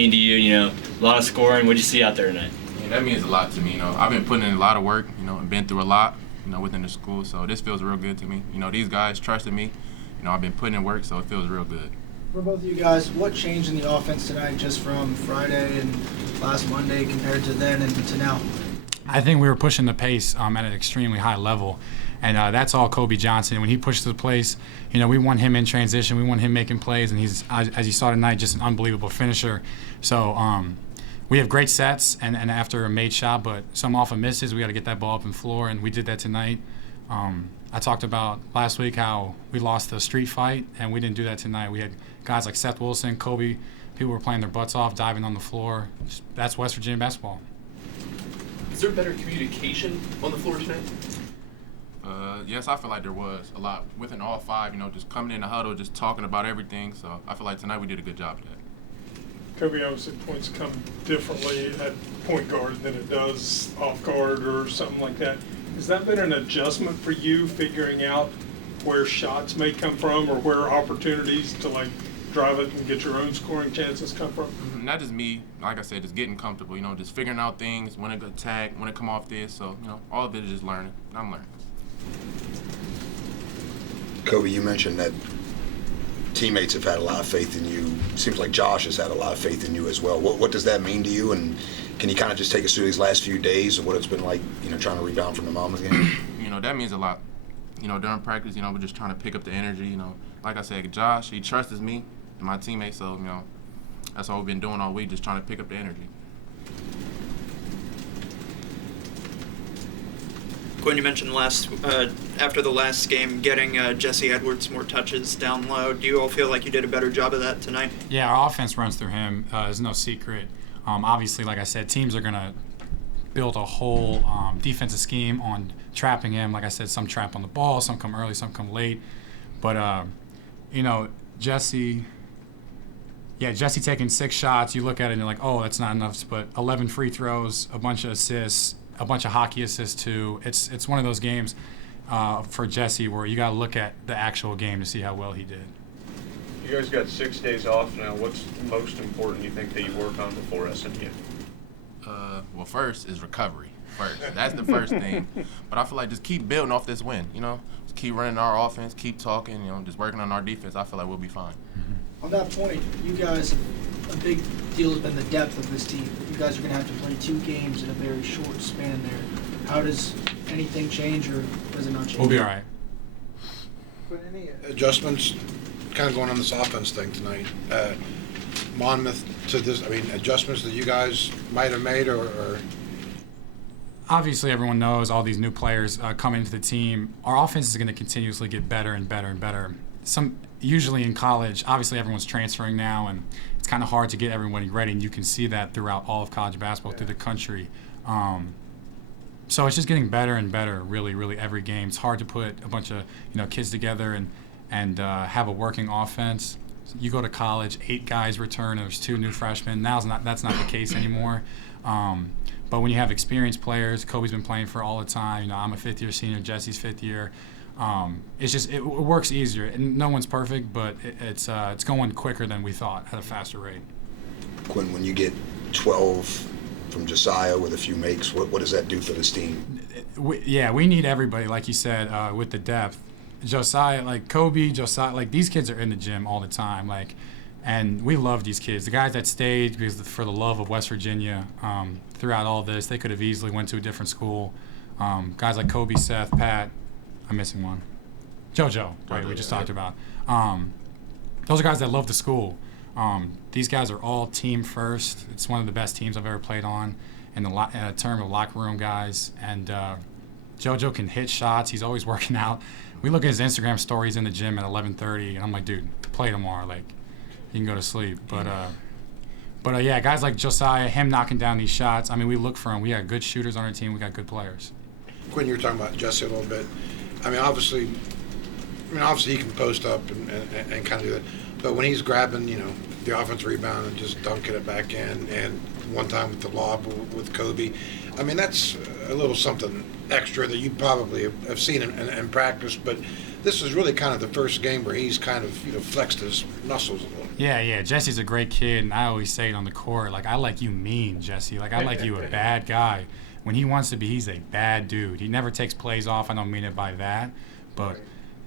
To you, a lot of scoring. What did you see out there tonight? Yeah, that means a lot to me. I've been putting in a lot of work, and been through a lot, within the school. So this feels real good to me. These guys trusted me. I've been putting in work, so it feels real good. For both of you guys, what changed in the offense tonight just from Friday and last Monday compared to then and to now? I think we were pushing the pace at an extremely high level. And that's all Kobe Johnson. When he pushes the place, we want him in transition. We want him making plays. And he's, as you saw tonight, just an unbelievable finisher. So we have great sets and after a made shot, but some often misses. We got to get that ball up in the floor, and we did that tonight. I talked about last week how we lost the street fight, and we didn't do that tonight. We had guys like Seth Wilson, Kobe, people were playing their butts off, diving on the floor. That's West Virginia basketball. Is there better communication on the floor tonight? Yes, I feel like there was a lot within all five, just coming in the huddle, just talking about everything. So I feel like tonight we did a good job of that. Kobe, obviously points come differently at point guard than it does off guard or something like that. Has that been an adjustment for you, figuring out where shots may come from or where opportunities to drive it and get your own scoring chances come from? Not just me, like I said, just getting comfortable, just figuring out things, when to attack, when to come off this. So, all of it is just learning. I'm learning. Kobe, you mentioned that teammates have had a lot of faith in you. Seems like Josh has had a lot of faith in you as well. What does that mean to you? And can you kind of just take us through these last few days of what it's been like, trying to rebound from the Mama's game? That means a lot. During practice, we're just trying to pick up the energy. Like I said, Josh, he trusts me and my teammates, so, that's all we've been doing all week, just trying to pick up the energy. Quinn, you mentioned after the last game, getting Jesse Edwards more touches down low. Do you all feel like you did a better job of that tonight? Yeah, our offense runs through him. There's no secret. Obviously, like I said, teams are going to build a whole defensive scheme on trapping him. Like I said, some trap on the ball, some come early, some come late. But, Jesse taking 6 shots, you look at it and you're like, oh, that's not enough. But 11 free throws, a bunch of assists, a bunch of hockey assists too. It's one of those games for Jesse where you got to look at the actual game to see how well he did. You guys got 6 days off now. What's most important you think that you work on before SMU? Well, first is recovery. That's the first thing. But I feel like just keep building off this win, Just keep running our offense, keep talking, just working on our defense. I feel like we'll be fine. On that point, you guys, a big deal has been the depth of this team. You guys are going to have to play 2 games in a very short span there. How does anything change, or does it not change? We'll be all right. But any adjustments kind of going on this offense thing tonight? Monmouth to this, adjustments that you guys might have made or? Obviously, everyone knows all these new players coming into the team. Our offense is going to continuously get better and better and better. Usually in college, obviously everyone's transferring now, and it's kind of hard to get everybody ready, and you can see that throughout all of college basketball through the country. So it's just getting better and better, really, really every game. It's hard to put a bunch of kids together and have a working offense. You go to college, 8 guys return, and there's 2 new freshmen. That's not the case anymore. But when you have experienced players, Kobe's been playing for all the time. I'm a 5th-year senior, Jesse's 5th year. It works easier. And no one's perfect, but it's going quicker than we thought at a faster rate. Quinn, when you get 12 from Josiah with a few makes, what does that do for this team? We need everybody, like you said, with the depth. Josiah, like Kobe, Josiah, these kids are in the gym all the time, and we love these kids. The guys that stayed for the love of West Virginia throughout all this, they could have easily went to a different school. Guys like Kobe, Seth, Pat, I'm missing one. JoJo, right? We just talked about. Those are guys that love the school. These guys are all team first. It's one of the best teams I've ever played on in a term of locker room guys. And JoJo can hit shots. He's always working out. We look at his Instagram stories in the gym at 11:30, and I'm like, dude, play tomorrow. You can go to sleep. But guys like Josiah, him knocking down these shots. We look for him. We got good shooters on our team. We got good players. Quinn, you were talking about Jesse a little bit. Obviously he can post up and kind of do that. But when he's grabbing, the offensive rebound and just dunking it back in, and one time with the lob with Kobe, that's a little something extra that you probably have seen in practice. But this is really kind of the first game where he's kind of flexed his muscles a little. Yeah. Jesse's a great kid, and I always say it on the court. Like, I like you mean, Jesse. Like, I like you a bad guy. When he wants to be, he's a bad dude. He never takes plays off. I don't mean it by that. But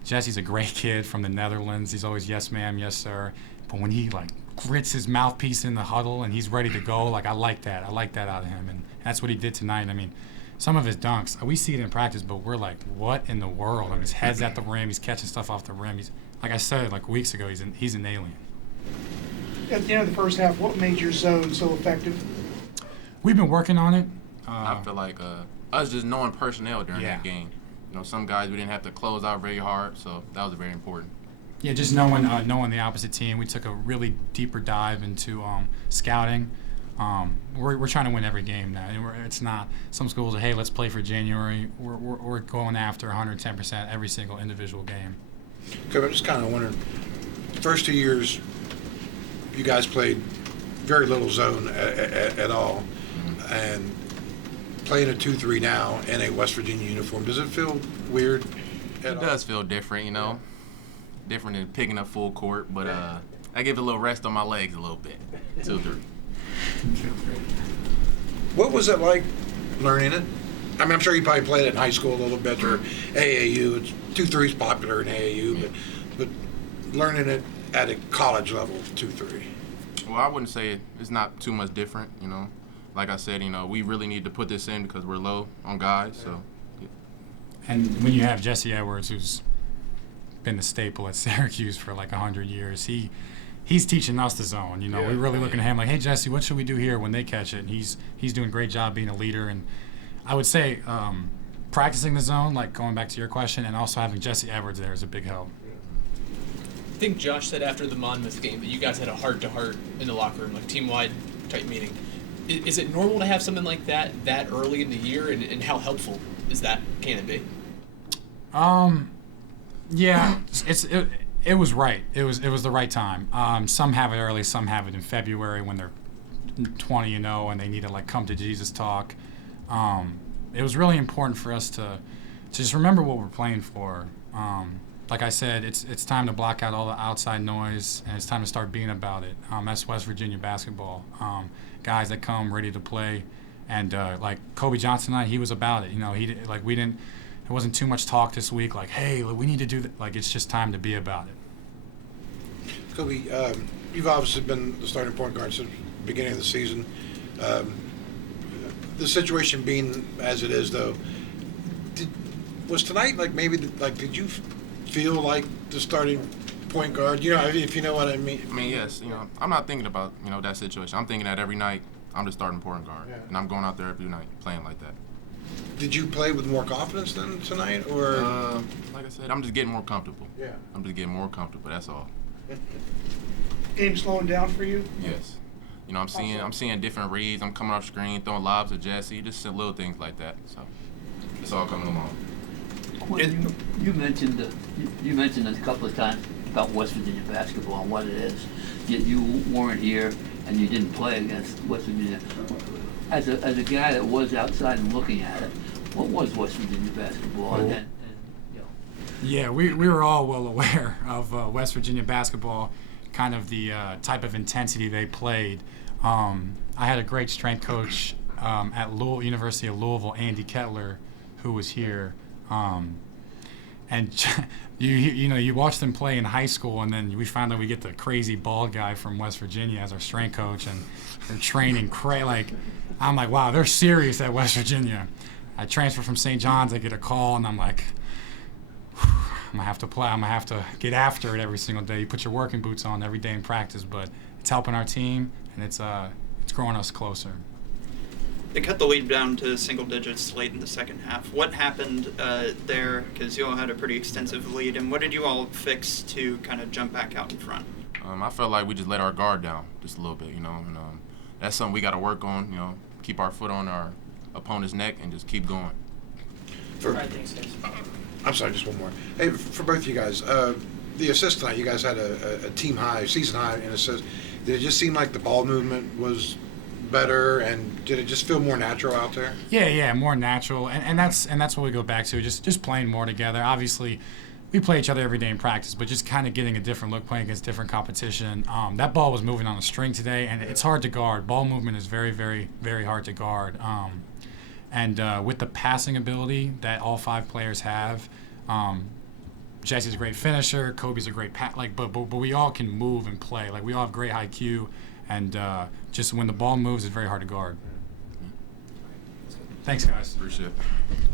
Jesse's a great kid from the Netherlands. He's always yes, ma'am, yes, sir. But when he, like, grits his mouthpiece in the huddle and he's ready to go, like, I like that. I like that out of him. And that's what he did tonight. I mean, some of his dunks, we see it in practice, but we're like, what in the world? I mean, his head's at the rim. He's catching stuff off the rim. He's, like I said, like weeks ago, he's an alien. At the end of the first half, what made your zone so effective? We've been working on it. I feel like us just knowing personnel during Yeah. that game. You know, some guys we didn't have to close out very hard, so that was very important. Yeah, just knowing the opposite team. We took a really deeper dive into scouting. We're trying to win every game now. And it's not some schools are, hey, let's play for January. We're going after 110% every single individual game. Okay, I'm just kind of wondering, first 2 years, you guys played very little zone at all, and playing a 2-3 now in a West Virginia uniform, does it feel weird at all? It does feel different, you know, different than picking up full court, but I give it a little rest on my legs a little bit. 2-3. What was it like learning it? I mean, I'm sure you probably played it in high school a little bit or AAU. It's 2-3 is popular in AAU, but learning it at a college level, 2-3. Well, I wouldn't say it's not too much different, you know. Like I said, you know, we really need to put this in because we're low on guys, so. Yeah. And when you have Jesse Edwards, who's been the staple at Syracuse for like 100 years, he's teaching us the zone. You know, we're really looking at him like, hey, Jesse, what should we do here when they catch it? And he's doing a great job being a leader. And I would say practicing the zone, like going back to your question, and also having Jesse Edwards there is a big help. I think Josh said after the Monmouth game that you guys had a heart-to-heart in the locker room, like team-wide type meeting. Is it normal to have something like that early in the year, and how helpful is that? Can it be? Yeah, it was right. It was the right time. Some have it early, some have it in February when they're 20-0 and they need to like come to Jesus talk. It was really important for us to just remember what we're playing for. Like I said, it's time to block out all the outside noise, and it's time to start being about it. That's West Virginia basketball. Guys that come ready to play, and like Kobe Johnson tonight, he was about it. You know, there wasn't too much talk this week. Like, hey, we need to do that. Like, it's just time to be about it. Kobe, you've obviously been the starting point guard since the beginning of the season. The situation being as it is, though, was tonight like maybe did you feel like the starting point guard? You know, if you know what I mean. I mean, yes. You know, I'm not thinking about that situation. I'm thinking that every night I'm the starting point guard, and I'm going out there every night playing like that. Did you play with more confidence than tonight, or? Like I said, I'm just getting more comfortable. Yeah. I'm just getting more comfortable. That's all. Game slowing down for you? Yes. You know, I'm seeing different reads. I'm coming off screen, throwing lobs at Jesse, just little things like that. So it's all coming along. Quinn, you mentioned it a couple of times about West Virginia basketball and what it is. Yet you weren't here and you didn't play against West Virginia. As a guy that was outside and looking at it, what was West Virginia basketball? And Yeah, we were all well aware of West Virginia basketball, kind of the type of intensity they played. I had a great strength coach at University of Louisville, Andy Kettler, who was here. And you watch them play in high school, and then we found out we get the crazy bald guy from West Virginia as our strength coach, and they're training I'm like, wow, they're serious at West Virginia. I transfer from St. John's, I get a call, and I'm like, I'm gonna have to play. I'm gonna have to get after it every single day. You put your working boots on every day in practice, but it's helping our team, and it's growing us closer. They cut the lead down to single digits late in the second half. What happened there? Because you all had a pretty extensive lead, and what did you all fix to kind of jump back out in front? I felt like we just let our guard down just a little bit, and that's something we got to work on. Keep our foot on our opponent's neck and just keep going. I'm sorry, just one more. Hey, for both of you guys, the assist tonight, you guys had a team high, season high in assists. Did it just seem like the ball movement was better, and did it just feel more natural out there? Yeah, more natural, and that's what we go back to, just playing more together. Obviously, we play each other every day in practice, but just kind of getting a different look, playing against different competition. That ball was moving on a string today, and it's hard to guard. Ball movement is very, very, very hard to guard. And with the passing ability that all 5 players have, Jesse's a great finisher, Kobe's a great but we all can move and play. Like, we all have great IQ, and just when the ball moves, it's very hard to guard. Thanks, guys. Appreciate it.